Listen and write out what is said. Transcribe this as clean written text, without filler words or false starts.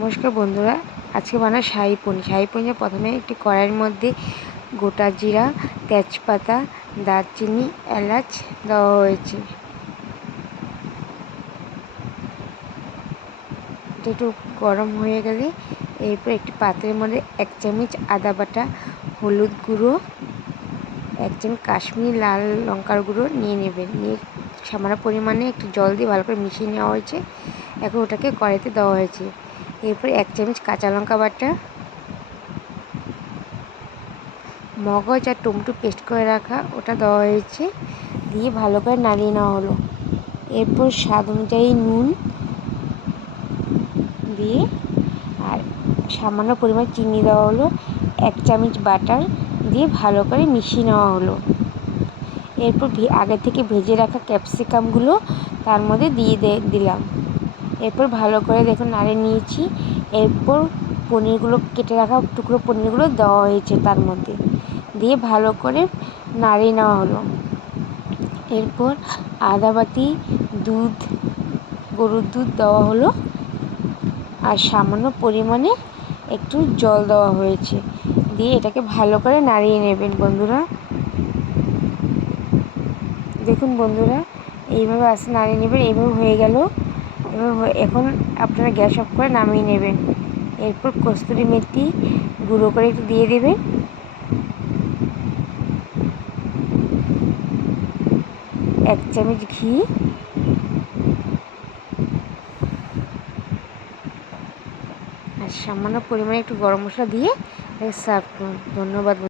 নমস্কার বন্ধুরা, আজকে বানাই শাহী পনির। শাহী পনিরে প্রথমে একটি কড়াইয়ের মধ্যে গোটা জিরা, তেজপাতা, দারচিনি, এলাচ দেওয়া হয়েছে। এটা একটু গরম হয়ে গেলে এরপর একটি পাত্রের মধ্যে 1 চামচ আদা বাটা, হলুদ গুঁড়ো, 1 চামচ কাশ্মীরি লাল লঙ্কার গুঁড়ো নিয়ে নেবেন। নিয়ে সামান্য পরিমাণে একটু জল দিয়ে ভালো করে মিশিয়ে নেওয়া হয়েছে। এখন ওটাকে কড়াইতে দেওয়া হয়েছে। এরপর 1 চামচ কাঁচা লঙ্কা বাটা, মগজ আর টমেটো পেস্ট করে রাখা ওটা দেওয়া হয়েছে। দিয়ে ভালো করে নাড়িয়ে নেওয়া হলো। এরপর স্বাদ অনুযায়ী নুন দিয়ে আর সামান্য পরিমাণ চিনি দেওয়া হলো। 1 চামচ বাটার দিয়ে ভালো করে মিশিয়ে নেওয়া হলো। এরপর আগে থেকে ভেজে রাখা ক্যাপসিকামগুলো তার মধ্যে দিয়ে দিলাম। এরপর ভালো করে দেখুন নাড়িয়ে নিয়েছি। এরপর পনিরগুলো কেটে রাখা টুকরো পনিরগুলো দেওয়া হয়েছে তার মধ্যে, দিয়ে ভালো করে নাড়িয়ে নেওয়া হলো। এরপর আদা বাটি, দুধ, গরুর দুধ দেওয়া হলো আর সামান্য পরিমাণে একটু জল দেওয়া হয়েছে। দিয়ে এটাকে ভালো করে নাড়িয়ে নেবেন বন্ধুরা। দেখুন বন্ধুরা, এইভাবে আস্তে নাড়িয়ে নেবেন। এইভাবে হয়ে গেল। এখন আপনারা গ্যাস অফ করে নামিয়ে নেবেন। এরপর কস্তুরি মেথি গুঁড়ো করে একটু দিয়ে দেবেন। 1 চামচ ঘি আর সামান্য পরিমাণে একটু গরম মশলা দিয়ে সার্ভ করুন। ধন্যবাদ।